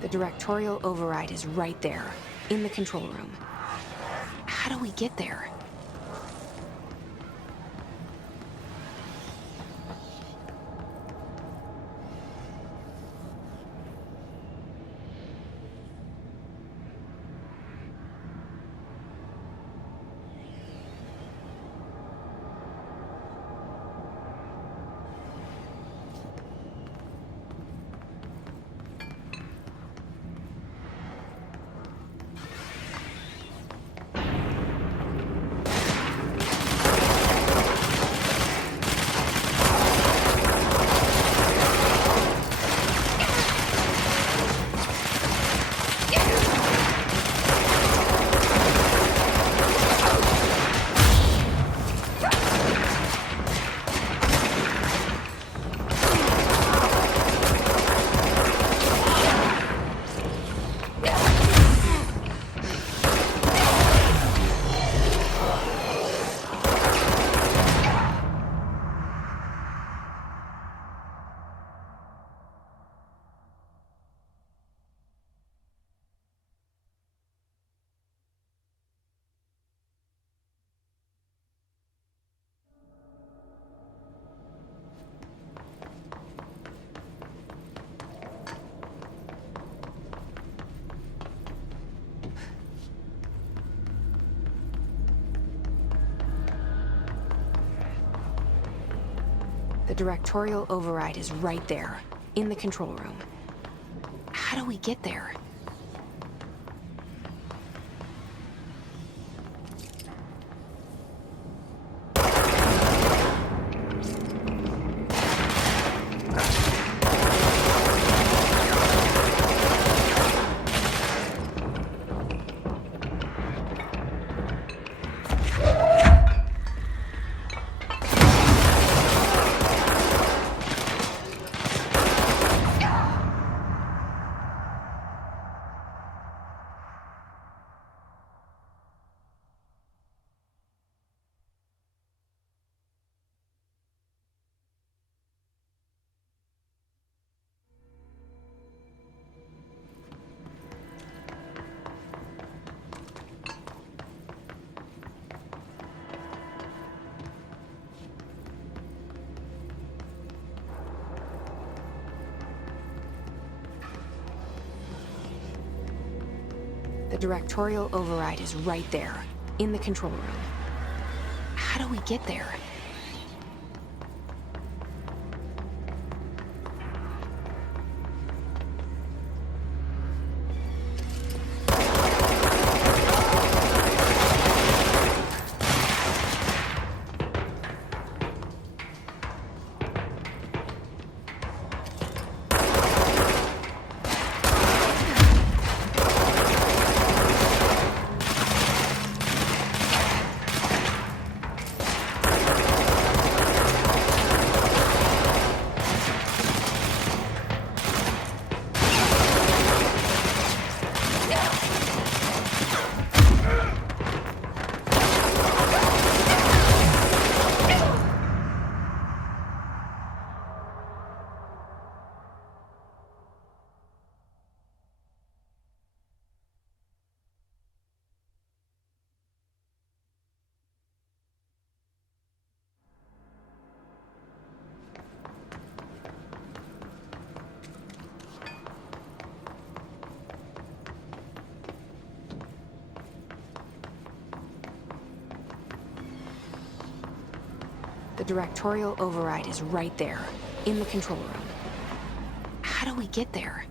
The directorial override is right there, in the control room. How do we get there? The directorial override is right there, in the control room. How do we get there? The directorial override is right there, in the control room. How do we get there? The directorial override is right there, in the control room. How do we get there?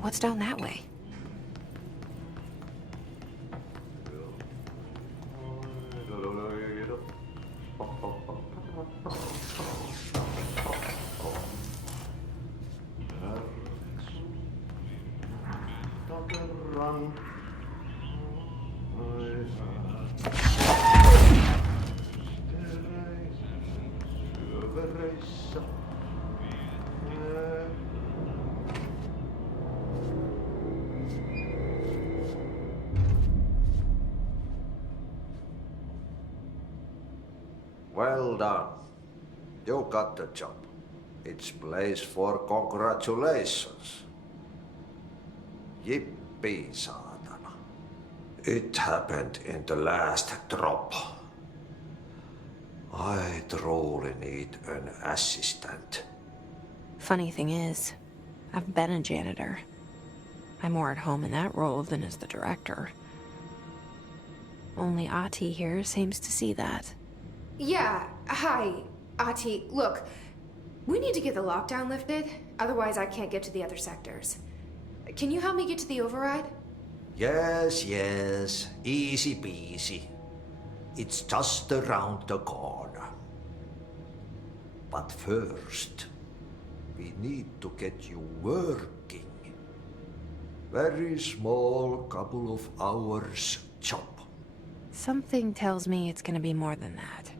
What's down that way? Well done. You got the job. It's place for congratulations. Yippee, saatana. It happened in the last drop. I truly need an assistant. Funny thing is, I've been a janitor. I'm more at home in that role than as the director. Only Ahti here seems to see that. Yeah, hi, Ahti. Look, we need to get the lockdown lifted, otherwise I can't get to the other sectors. Can you help me get to the override? Yes, easy peasy. It's just around the corner. But first, we need to get you working. Very small, couple of hours job. Something tells me it's gonna be more than that.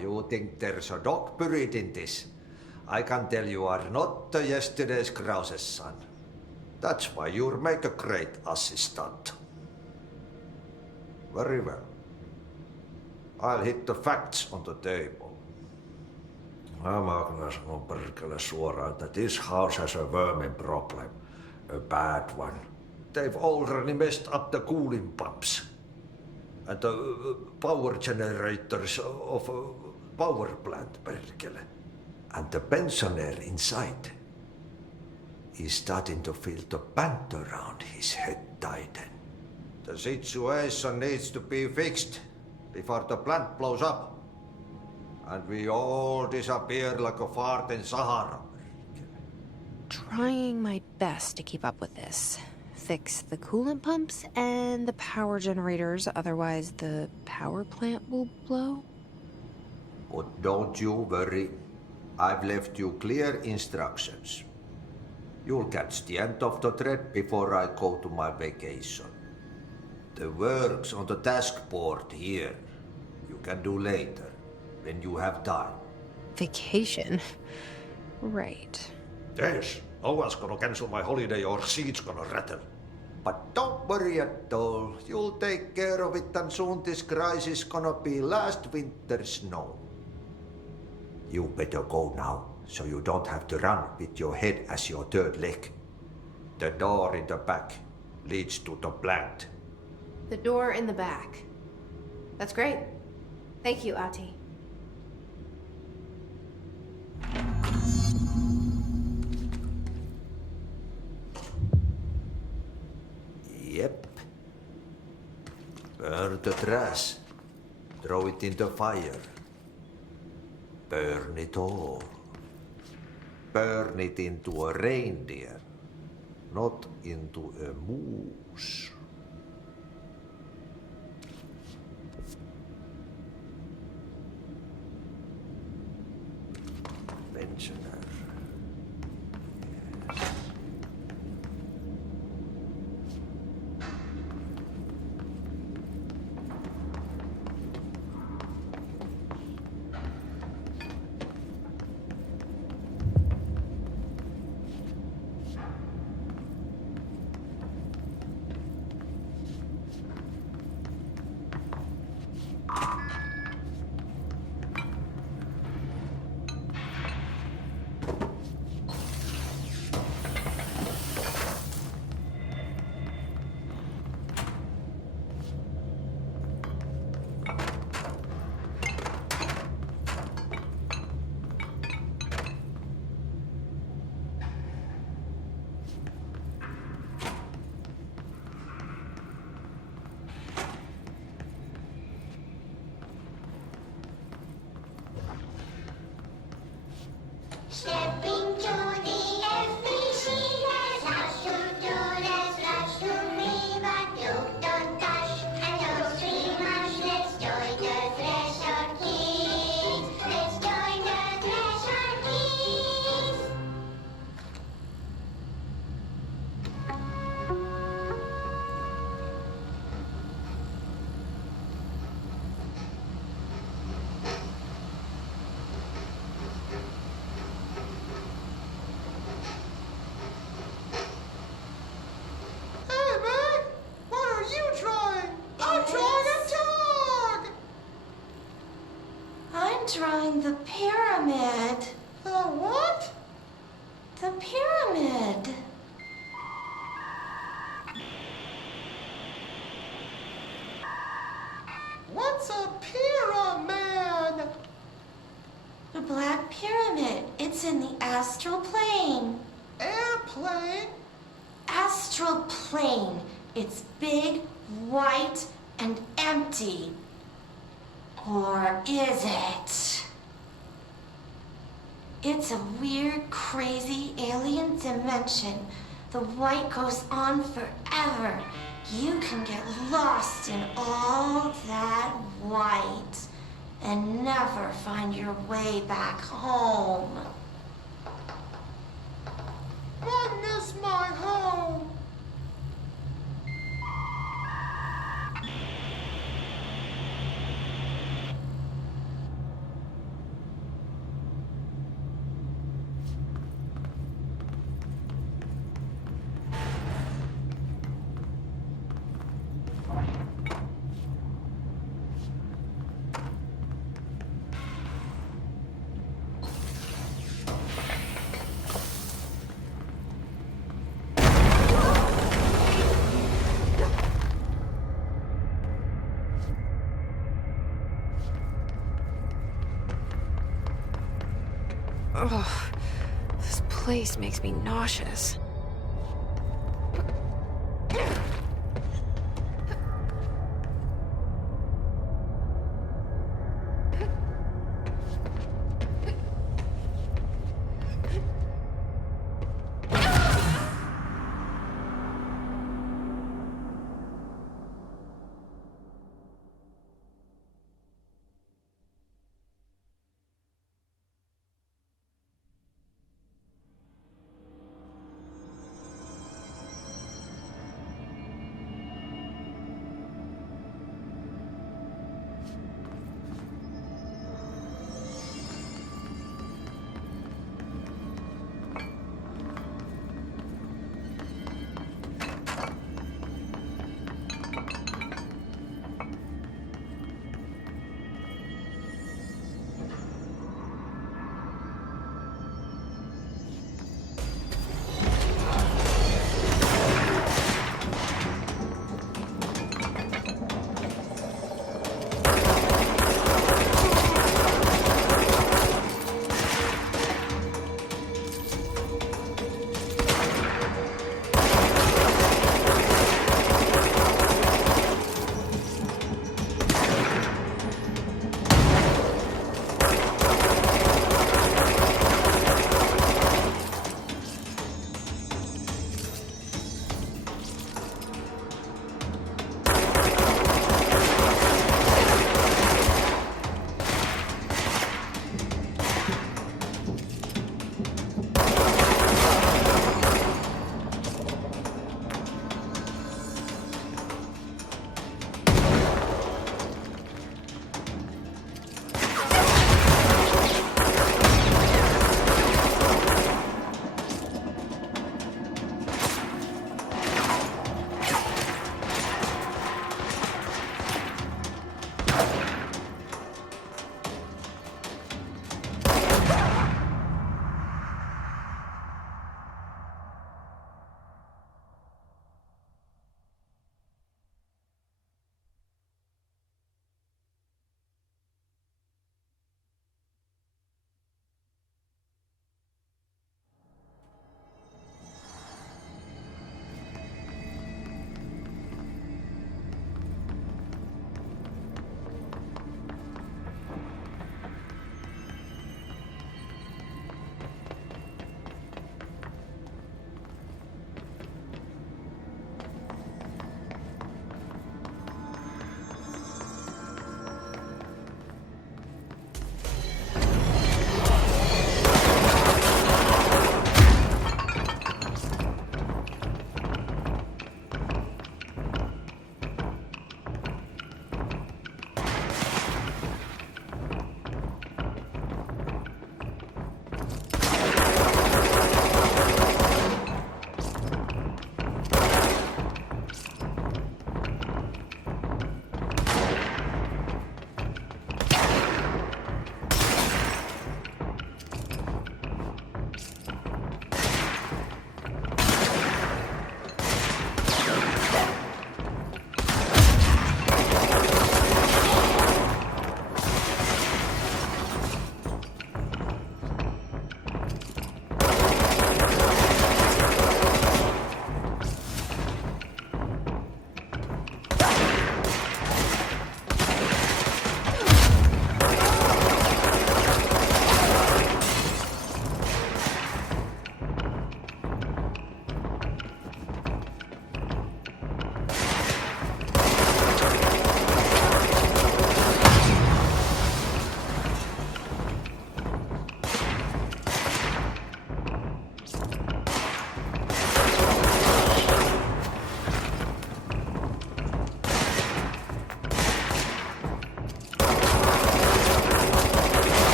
You think there's a dog buried in this? I can tell you are not yesterday's Krause's son. That's why you'll make a great assistant. Very well. I'll hit the facts on the table. Mä kyllä sanon perkele suoraan, että this house has a vermin problem. A bad one. They've already messed up the cooling pumps. And the power generators of a power plant, perkele. And the pensioner inside is starting to feel the band around his head tighten. The situation needs to be fixed before the plant blows up. And we all disappear like a fart in Sahara. Trying my best to keep up with this. Fix the coolant pumps and the power generators, otherwise the power plant will blow. But don't you worry. I've left you clear instructions. You'll catch the end of the thread before I go to my vacation. The work's on the task board here. You can do later, when you have time. Vacation? Right. Yes, no one's gonna cancel my holiday or seat's gonna rattle. But don't worry at all. You'll take care of it and soon this crisis gonna be last winter's snow. You better go now, so you don't have to run with your head as your third leg. The door in the back leads to the plant. The door in the back. That's great. Thank you, Ahti. Yep. Burn the trash. Throw it in the fire. Burn it all. Burn it into a reindeer, not into a moose. Pensioner. Yes. find the pyramid. The what? The pyramid. What's a pyramid? The Black Pyramid. It's in the astral plane. Airplane? Astral plane. It's big, white, and empty. Or is it? It's a weird, crazy alien dimension. The white goes on forever. You can get lost in all that white and never find your way back home. When is my home? Ugh, this place makes me nauseous.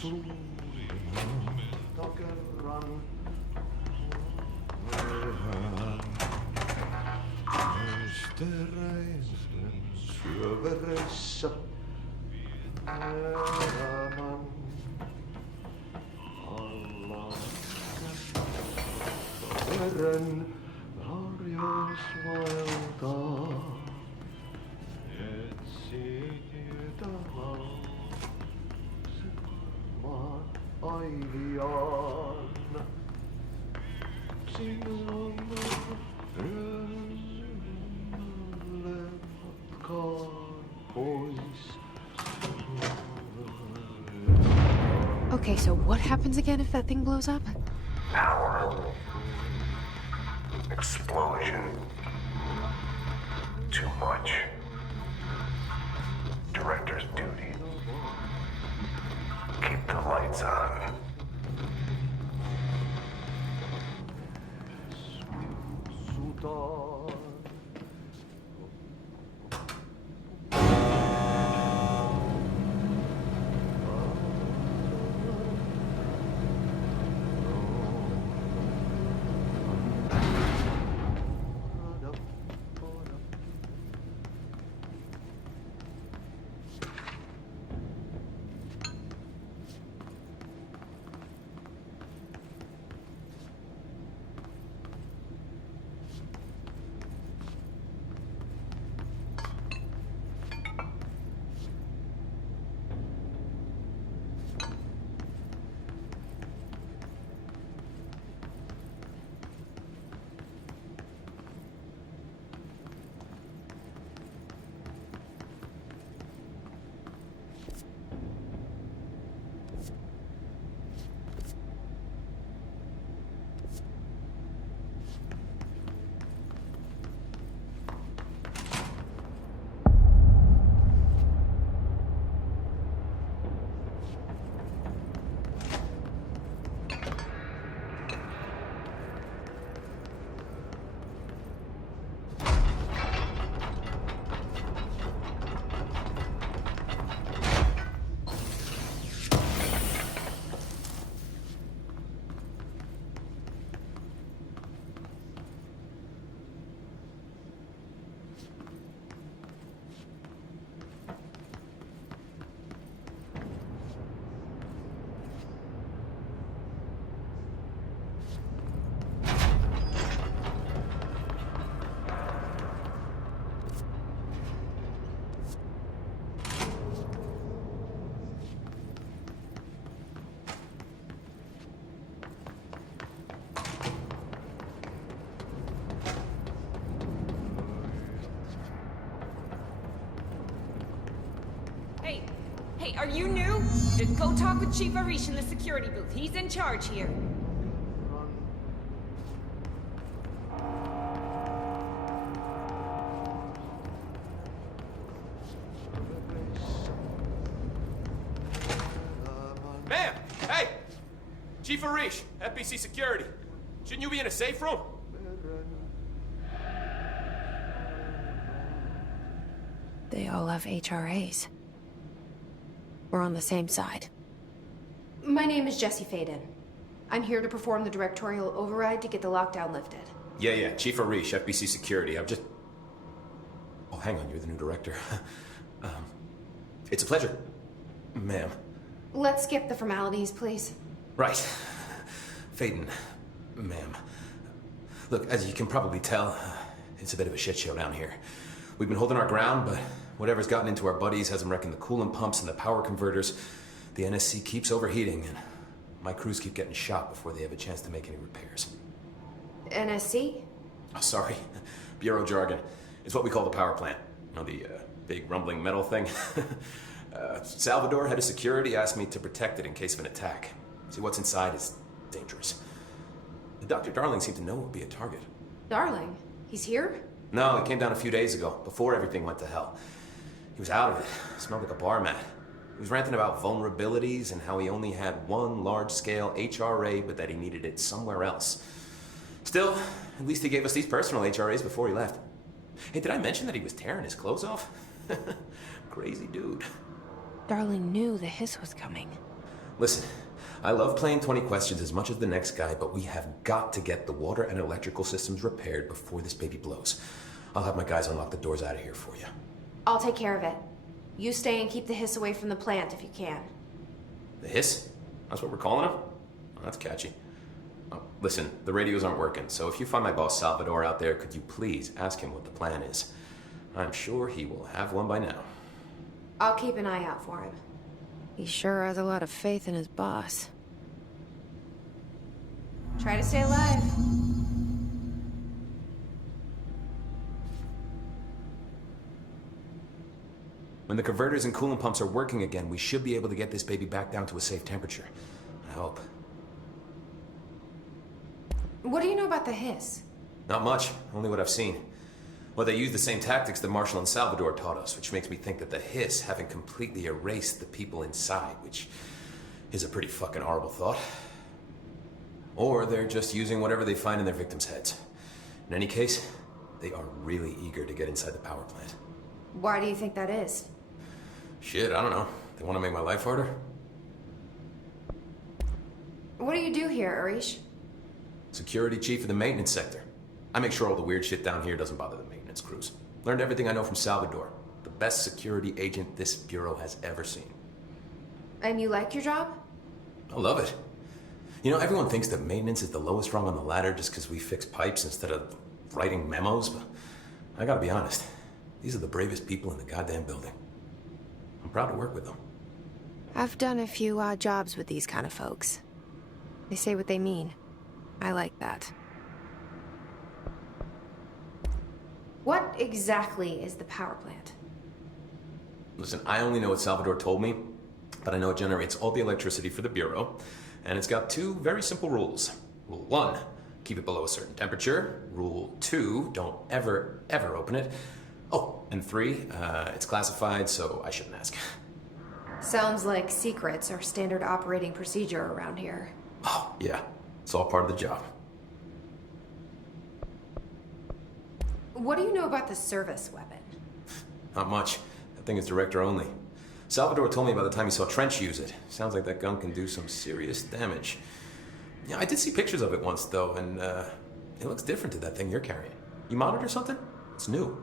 suurimmalta kerran vähän nesteräisen syövereissä elämän alla veren harjaus vaeltaa. Etsi tietä vaan aiviaan. Sinne on yölle matkaan pois. Okay, so what happens again if that thing blows up? Power. Explosion. Too much. Director's duty. Keep the lights on. Sutaan. Hey, are you new? Go talk with Chief Arish in the security booth. He's in charge here. Ma'am! Hey! Chief Arish, FBC Security. Shouldn't you be in a safe room? They all have HRAs. We're on the same side. My name is Jesse Faden. I'm here to perform the directorial override to get the lockdown lifted. Yeah, Chief Arish, FBC Security. Oh, hang on, you're the new director. It's a pleasure, ma'am. Let's skip the formalities, please. Right. Faden, ma'am. Look, as you can probably tell, it's a bit of a shit show down here. We've been holding our ground, but whatever's gotten into our buddies has them wrecking the coolant pumps and the power converters. The NSC keeps overheating, and my crews keep getting shot before they have a chance to make any repairs. NSC? Oh, sorry. Bureau jargon. It's what we call the power plant. You know, the big rumbling metal thing? Salvador, head of security, asked me to protect it in case of an attack. See, what's inside is dangerous. Dr. Darling seemed to know it would be a target. Darling? He's here? No, he came down a few days ago, before everything went to hell. He was out of it. Smelled like a bar mat. He was ranting about vulnerabilities and how he only had one large-scale HRA, but that he needed it somewhere else. Still, at least he gave us these personal HRAs before he left. Hey, did I mention that he was tearing his clothes off? Crazy dude. Darling knew the hiss was coming. Listen, I love playing 20 questions as much as the next guy, but we have got to get the water and electrical systems repaired before this baby blows. I'll have my guys unlock the doors out of here for you. I'll take care of it. You stay and keep the hiss away from the plant if you can. The hiss? That's what we're calling him? Oh, that's catchy. Oh, listen, the radios aren't working, so if you find my boss Salvador out there, could you please ask him what the plan is? I'm sure he will have one by now. I'll keep an eye out for him. He sure has a lot of faith in his boss. Try to stay alive. When the converters and coolant pumps are working again, we should be able to get this baby back down to a safe temperature. I hope. What do you know about the hiss? Not much, only what I've seen. Well, they use the same tactics that Marshall and Salvador taught us, which makes me think that the hiss haven't completely erased the people inside, which is a pretty fucking horrible thought. Or they're just using whatever they find in their victims' heads. In any case, they are really eager to get inside the power plant. Why do you think that is? Shit, I don't know. They want to make my life harder? What do you do here, Arish? Security chief of the maintenance sector. I make sure all the weird shit down here doesn't bother the maintenance crews. Learned everything I know from Salvador. The best security agent this bureau has ever seen. And you like your job? I love it. You know, everyone thinks that maintenance is the lowest rung on the ladder just because we fix pipes instead of writing memos, but I gotta be honest. These are the bravest people in the goddamn building. I'm proud to work with them. I've done a few odd jobs with these kind of folks. They say what they mean. I like that. What exactly is the power plant? Listen, I only know what Salvador told me, but I know it generates all the electricity for the Bureau, and it's got two very simple rules. Rule 1, keep it below a certain temperature. Rule 2, don't ever, ever open it. Oh, and 3, it's classified, so I shouldn't ask. Sounds like secrets are standard operating procedure around here. Oh, yeah. It's all part of the job. What do you know about the service weapon? Not much. That thing is director only. Salvador told me by the time he saw Trench use it. Sounds like that gun can do some serious damage. Yeah, I did see pictures of it once, though, and it looks different to that thing you're carrying. You monitor something? It's new.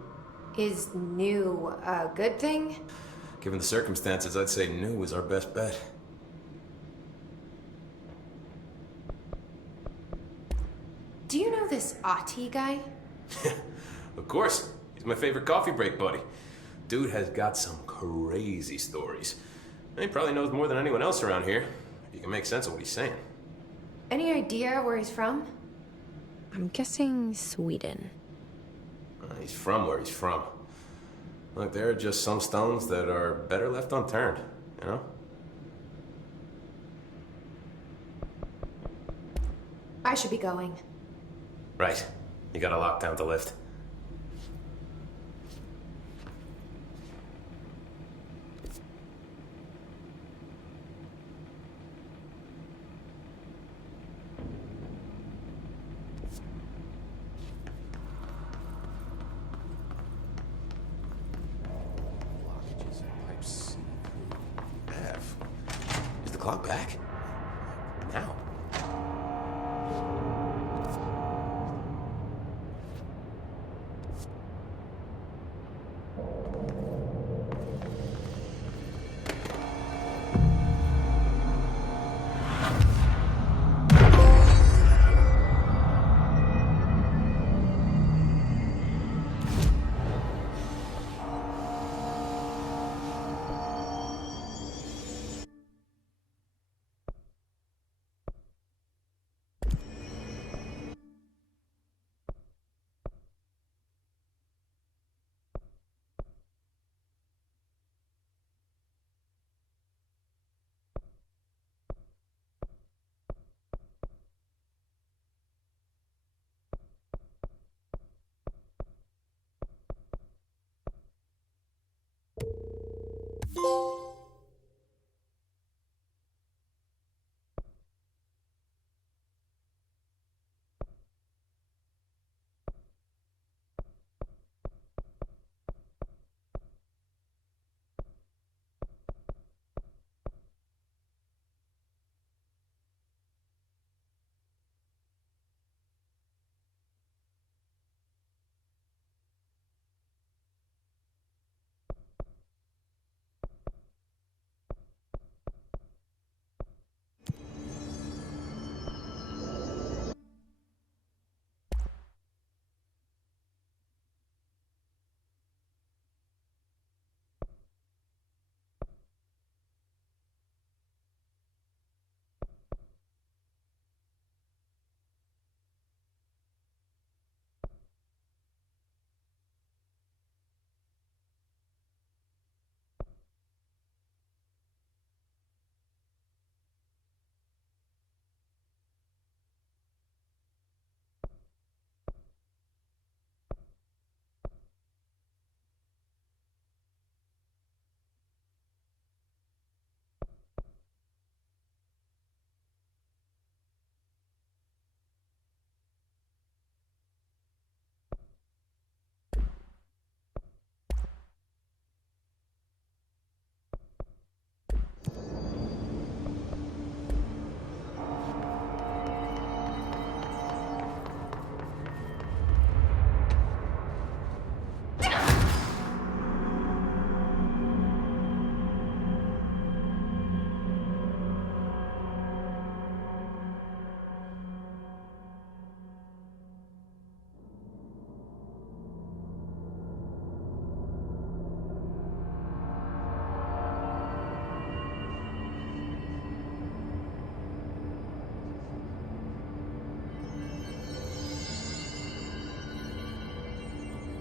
Is new a good thing? Given the circumstances, I'd say new is our best bet. Do you know this Ati guy? Of course. He's my favorite coffee break buddy. Dude has got some crazy stories. And he probably knows more than anyone else around here, if you can make sense of what he's saying. Any idea where he's from? I'm guessing Sweden. He's from where he's from. Look, there are just some stones that are better left unturned, you know? I should be going. Right. You gotta lock down the lift. Blockages and pipes C through F. Is the clock back?